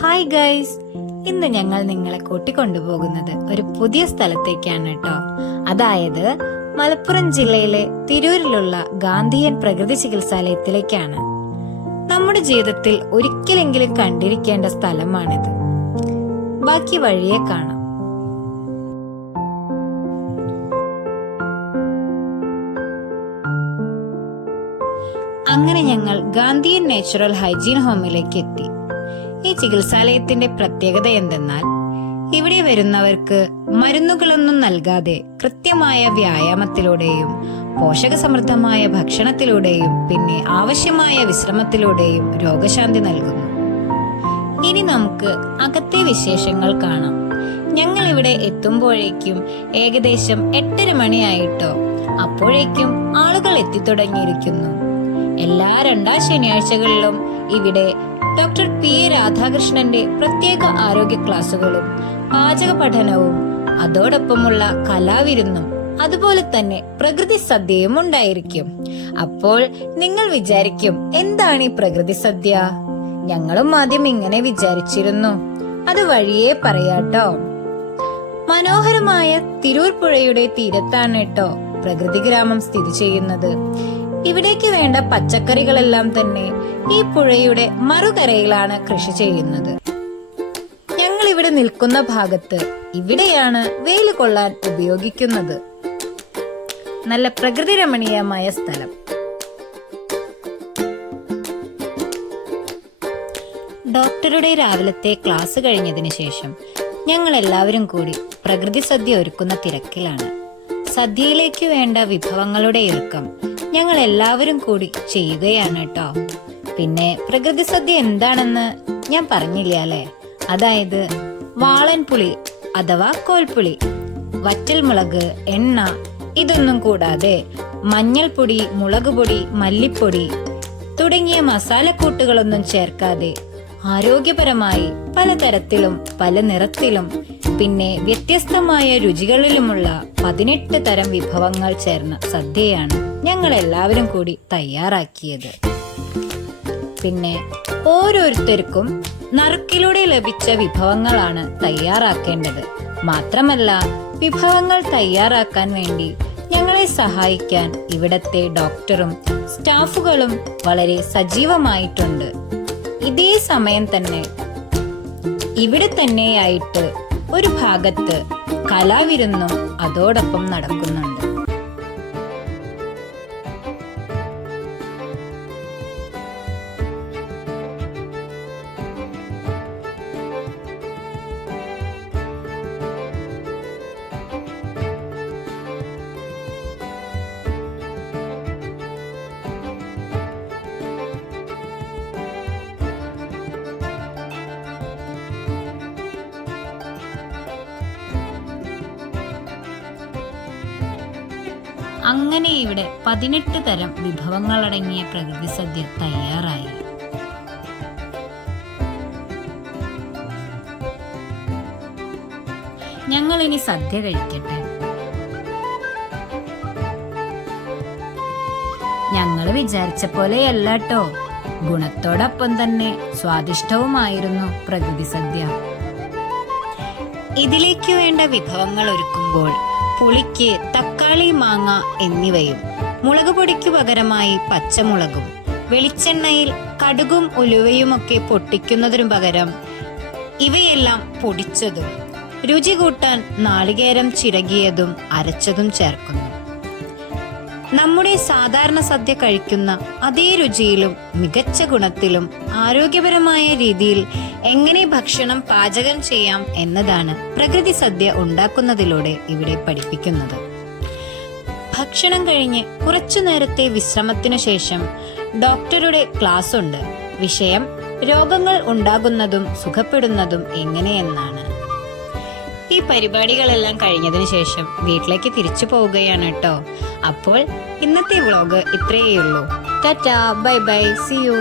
Hi guys, ഇന്ന് ഞങ്ങൾ നിങ്ങളെ കൂട്ടിക്കൊണ്ടുപോകുന്നത് ഒരു പുതിയ സ്ഥലത്തേക്കാണ് കേട്ടോ. അതായത് മലപ്പുറം ജില്ലയിലെ തിരൂരിലുള്ള ഗാന്ധിയൻ പ്രകൃതി ചികിത്സാലയത്തിലേക്കാണ്. നമ്മുടെ ജീവിതത്തിൽ ഒരിക്കലെങ്കിലും കണ്ടിരിക്കേണ്ട സ്ഥലമാണിത്. ബാക്കി വഴിയെ കാണാം. അങ്ങനെ ഞങ്ങൾ ഗാന്ധിയൻ നാച്ചുറൽ ഹൈജീൻ ഹോമിലേക്ക് എത്തി. ഈ ചികിത്സാലയത്തിന്റെ പ്രത്യേകത എന്തെന്നാൽ ഇവിടെ വരുന്നവർക്ക് മരുന്നുകളൊന്നും നൽകാതെ കൃത്യമായ വ്യായാമത്തിലൂടെയും പോഷകസമൃദ്ധമായ ഭക്ഷണത്തിലൂടെയും പിന്നെ ആവശ്യമായ വിശ്രമത്തിലൂടെയും രോഗശാന്തി നൽകുന്നു. ഇനി നമുക്ക് അകത്തെ വിശേഷങ്ങൾ കാണാം. ഞങ്ങൾ ഇവിടെ എത്തുമ്പോഴേക്കും ഏകദേശം 8:30 മണിയായിട്ടോ. അപ്പോഴേക്കും ആളുകൾ എത്തിത്തുടങ്ങിയിരിക്കുന്നു. എല്ലാ 2 ശനിയാഴ്ചകളിലും ഇവിടെ ഡോക്ടർ പി രാധാകൃഷ്ണന്റെ പ്രത്യേക ആരോഗ്യ ക്ലാസുകളും പാചക പഠനവും അതോടൊപ്പമുള്ള കലാവിരുന്നും അതുപോലെ തന്നെ പ്രകൃതി സദ്യയും ഉണ്ടായിരിക്കും. അപ്പോൾ നിങ്ങൾ വിചാരിക്കും, എന്താണ് ഈ പ്രകൃതി സദ്യ? ഞങ്ങളും ആദ്യം ഇങ്ങനെ വിചാരിച്ചിരുന്നു. അത് വഴിയേ പറയാട്ടോ. മനോഹരമായ തിരൂർ പുഴയുടെ തീരത്താണ് കേട്ടോ പ്രകൃതി ഗ്രാമം സ്ഥിതി ചെയ്യുന്നത്. ഇവിടേക്ക് വേണ്ട പച്ചക്കറികളെല്ലാം തന്നെ ഈ പുഴയുടെ മറുകരയിലാണ് കൃഷി ചെയ്യുന്നത്. ഞങ്ങൾ ഇവിടെ നിൽക്കുന്ന ഭാഗത്ത് ഇവിടെയാണ് വെയിൽ കൊള്ളാൻ ഉപയോഗിക്കുന്നത്. നല്ല പ്രകൃതി രമണീയമായ സ്ഥലം. ഡോക്ടറുടെ രാവിലത്തെ ക്ലാസ് കഴിഞ്ഞതിന് ശേഷം ഞങ്ങൾ എല്ലാവരും കൂടി പ്രകൃതി സദ്യ ഒരുക്കുന്ന തിരക്കിലാണ്. സദ്യയിലേക്ക് വേണ്ട വിഭവങ്ങളുടെ ഒരുക്കം ഞങ്ങൾ എല്ലാവരും കൂടി ചെയ്യുകയാണ് കേട്ടോ. പിന്നെ പ്രകൃതി സദ്യ എന്താണെന്ന് ഞാൻ പറഞ്ഞില്ല അല്ലേ? അതായത് വാളൻപുളി അഥവാ കോൽപ്പുളി, വറ്റൽമുളക്, എണ്ണ, ഇതൊന്നും കൂടാതെ മഞ്ഞൾപ്പൊടി, മുളകുപൊടി, മല്ലിപ്പൊടി തുടങ്ങിയ മസാലക്കൂട്ടുകളൊന്നും ചേർക്കാതെ ആരോഗ്യപരമായി പലതരത്തിലും പല നിറത്തിലും പിന്നെ വ്യത്യസ്തമായ രുചികളിലുമുള്ള 18 തരം വിഭവങ്ങൾ ചേർന്ന സദ്യയാണ് ഞങ്ങൾ എല്ലാവരും കൂടി തയ്യാറാക്കിയത്. പിന്നെ ഓരോരുത്തർക്കും നറുക്കിലൂടെ ലഭിച്ച വിഭവങ്ങളാണ് തയ്യാറാക്കേണ്ടത്. മാത്രമല്ല, വിഭവങ്ങൾ തയ്യാറാക്കാൻ വേണ്ടി ഞങ്ങളെ സഹായിക്കാൻ ഇവിടത്തെ ഡോക്ടറും സ്റ്റാഫുകളും വളരെ സജീവമായിട്ടുണ്ട്. ഇതേ സമയം തന്നെ ഇവിടെ തന്നെയായിട്ട് ഒരു ഭാഗത്ത് കലാവിരുന്നും അതോടൊപ്പം നടക്കുന്നുണ്ട്. അങ്ങനെ ഇവിടെ 18 തരം വിഭവങ്ങളടങ്ങിയ പ്രകൃതി സദ്യ തയ്യാറായി. ഞങ്ങൾ ഇനി സദ്യ കഴിക്കട്ടെ. ഞങ്ങൾ വിചാരിച്ച പോലെയല്ല ട്ടോ. ഗുണത്തോടൊപ്പം തന്നെ സ്വാദിഷ്ടവുമായിരുന്നു പ്രകൃതി സദ്യ. ഇതിലേക്ക് വേണ്ട വിഭവങ്ങൾ ഒരുക്കുമ്പോൾ പുളിക്ക് തക്കാളി, മാങ്ങ എന്നിവയും മുളക് പൊടിക്കു പകരമായി പച്ചമുളകും വെളിച്ചെണ്ണയിൽ കടുകും ഉലുവയുമൊക്കെ പൊട്ടിക്കുന്നതിനു പകരം ഇവയെല്ലാം പൊടിച്ചതും രുചി കൂട്ടാൻ നാളികേരം ചിരകിയതും അരച്ചതും ചേർക്കുന്നു. നമ്മുടെ സാധാരണ സദ്യ കഴിക്കുന്ന അതേ രുചിയിലും മികച്ച ഗുണത്തിലും ആരോഗ്യപരമായ രീതിയിൽ എങ്ങനെ ഭക്ഷണം പാചകം ചെയ്യാം എന്നതാണ് പ്രകൃതി സദ്യ ഉണ്ടാക്കുന്നതിലൂടെ ഇവിടെ പഠിപ്പിക്കുന്നത്. ഭക്ഷണം കഴിഞ്ഞ് കുറച്ചു നേരത്തെ വിശ്രമത്തിനു ശേഷം ഡോക്ടറുടെ ക്ലാസ് ഉണ്ട്. വിഷയം രോഗങ്ങൾ ഉണ്ടാകുന്നതും സുഖപ്പെടുന്നതും എങ്ങനെയെന്നാണ്. ഈ പരിപാടികളെല്ലാം കഴിഞ്ഞതിന് ശേഷം വീട്ടിലേക്ക് തിരിച്ചു പോവുകയാണ് കേട്ടോ. അപ്പോൾ ഇന്നത്തെ വ്ളോഗ് ഇത്രയേ ഉള്ളൂ. Tata, bye bye, see U.